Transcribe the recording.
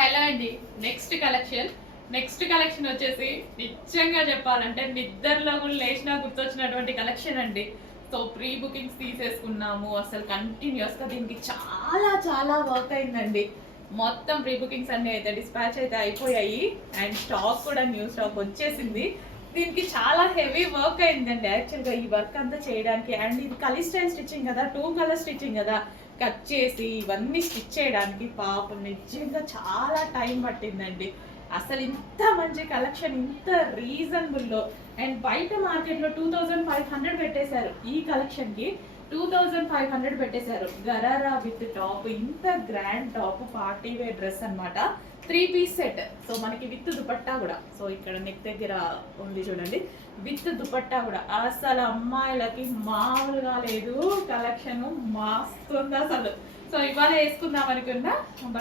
Hello అండి. Next collection వచ్చేసి నిజంగా చెప్పాలంటే నిద్రలో కూడా లేచినా గుర్తొచ్చినటువంటి కలెక్షన్ అండి. సో ప్రీ బుకింగ్స్ తీసేసుకున్నాము. అసలు కంటిన్యూస్గా దీనికి చాలా చాలా వర్క్ అయిందండి. మొత్తం ప్రీ బుకింగ్స్ అన్నీ అయితే డిస్పాచ్ అయితే అయిపోయాయి అండ్ స్టాక్ కూడా న్యూ స్టాక్ వచ్చేసింది. దీనికి చాలా హెవీ వర్క్ అయిందండి యాక్చువల్గా ఈ వర్క్ అంతా చేయడానికి. అండ్ ఇది కలిస్టైల్ స్టిచ్చింగ్ కదా, 2 కలర్ స్టిచ్చింగ్ కదా, కట్ చేసి ఇవన్నీ స్టిచ్ చేయడానికి పాపం నిజంగా చాలా టైం పట్టిందండి. అసలు ఇంత మంచి కలెక్షన్ ఇంత రీజనబుల్లో అండ్ బయట మార్కెట్లో 2500 పెట్టేశారు. ఈ కలెక్షన్కి 2500 పెట్టేశారు. గరారా విత్ టాప్, ఇంత grand top, party wear dress అనమాట. 3 పీస్ సెట్. సో మనకి విత్ దుపట్టా కూడా. సో ఇక్కడ నెక్ దగ్గర ఉంది చూడండి, విత్ దుపట్టా కూడా. అసలు అమ్మాయిలకి మామూలుగా లేదు కలెక్షన్, మస్తు ఉంది అసలు. సో ఇవాళ వేసుకుందాం అనుకున్నా బట్